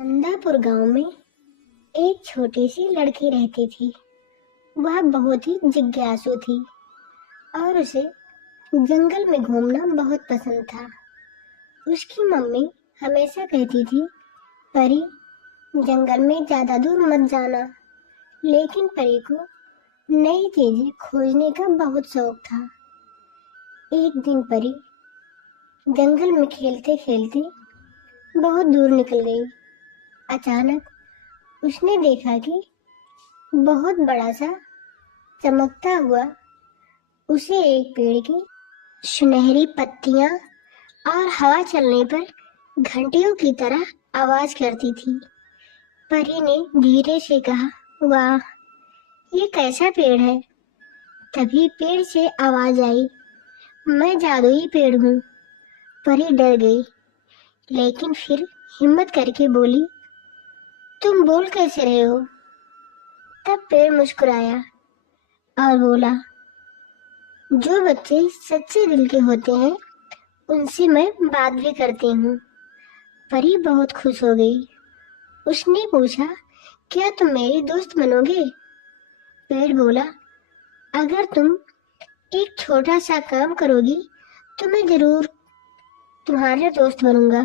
नंदापुर गांव में एक छोटी सी लड़की रहती थी। वह बहुत ही जिज्ञासु थी और उसे जंगल में घूमना बहुत पसंद था। उसकी मम्मी हमेशा कहती थी, परी जंगल में ज्यादा दूर मत जाना। लेकिन परी को नई चीजें खोजने का बहुत शौक था। एक दिन परी जंगल में खेलते खेलते बहुत दूर निकल गई। अचानक उसने देखा कि बहुत बड़ा सा चमकता हुआ उसे एक पेड़ की सुनहरी पत्तियां और हवा चलने पर घंटियों की तरह आवाज करती थी। परी ने धीरे से कहा, वाह, ये कैसा पेड़ है। तभी पेड़ से आवाज आई, मैं जादुई पेड़ हूँ। परी डर गई, लेकिन फिर हिम्मत करके बोली, तुम बोल कैसे रहे हो। तब पेड़ मुस्कुराया और बोला, जो बच्चे सच्चे दिल के होते हैं उनसे मैं बात भी करती हूँ। परी बहुत खुश हो गई। उसने पूछा, क्या तुम मेरी दोस्त बनोगे। पेड़ बोला, अगर तुम एक छोटा सा काम करोगी तो मैं जरूर तुम्हारा दोस्त बनूंगा।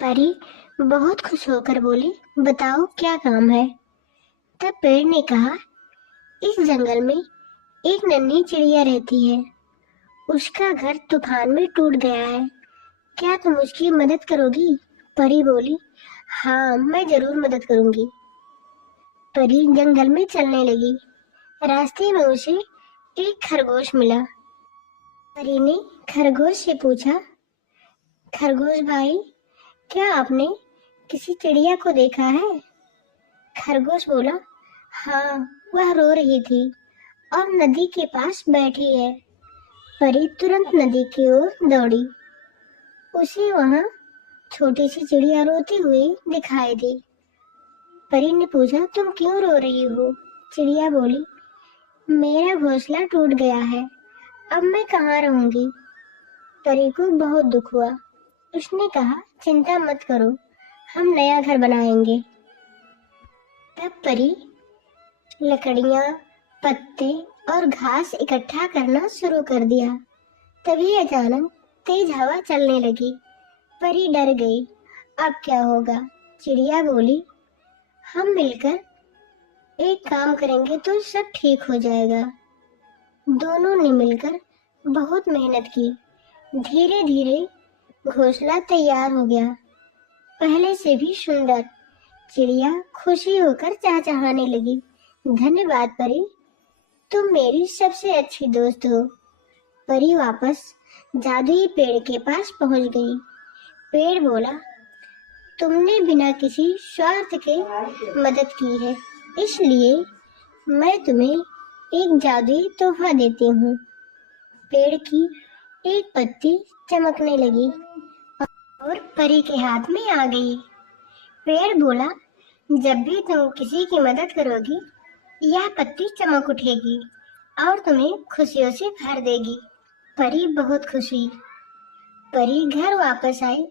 परी बहुत खुश होकर बोली, बताओ क्या काम है। तब पेड़ ने कहा, इस जंगल में एक नन्ही चिड़िया रहती है। उसका घर तूफान में टूट गया है। क्या तुम उसकी मदद करोगी। परी बोली, हाँ, मैं जरूर मदद करूंगी। परी जंगल में चलने लगी। रास्ते में उसे एक खरगोश मिला। परी ने खरगोश से पूछा, खरगोश भाई, क्या आपने किसी चिड़िया को देखा है। खरगोश बोला, हाँ, वह रो रही थी और नदी के पास बैठी है। परी तुरंत नदी की ओर दौड़ी। उसे वहां छोटी सी चिड़िया रोती हुई दिखाई दी। परी ने पूछा, तुम क्यों रो रही हो। चिड़िया बोली, मेरा घोंसला टूट गया है, अब मैं कहाँ रहूंगी। परी को बहुत दुख हुआ। उसने कहा, चिंता मत करो, हम नया घर बनाएंगे। तब परी लकड़ियां, पत्ते और घास इकट्ठा करना शुरू कर दिया। तभी अचानक तेज हवा चलने लगी। परी डर गई, अब क्या होगा। चिड़िया बोली, हम मिलकर एक काम करेंगे तो सब ठीक हो जाएगा। दोनों ने मिलकर बहुत मेहनत की। धीरे धीरे घोंसला तैयार हो गया, पहले से भी सुंदर। चिड़िया खुशी होकर चहचहाने लगी, धन्यवाद परी, तुम मेरी सबसे अच्छी दोस्त हो। परी वापस जादुई पेड़ के पास पहुंच गई। पेड़ बोला, तुमने बिना किसी स्वार्थ के मदद की है, इसलिए मैं तुम्हें एक जादुई तोहफा देती हूँ। पेड़ की एक पत्ती चमकने लगी और परी के हाथ में आ गई। पेड़ बोला, जब भी तुम किसी की मदद करोगी, यह पत्ती चमक उठेगी और तुम्हें खुशियों से भर देगी। परी बहुत खुश हुई। परी घर वापस आई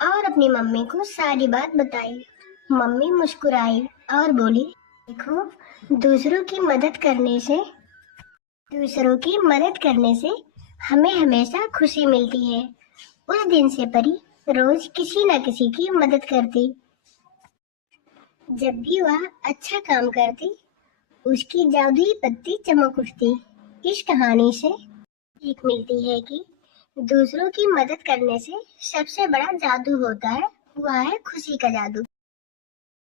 और अपनी मम्मी को सारी बात बताई। मम्मी मुस्कुराई और बोली, देखो, दूसरों की मदद करने से हमें हमेशा खुशी मिलती है। उस दिन से परी रोज किसी न किसी की मदद करती। जब भी वह अच्छा काम करती, उसकी जादुई पत्ती चमक उठती। इस कहानी से सीख मिलती है कि दूसरों की मदद करने से सबसे बड़ा जादू होता है, वह है खुशी का जादू।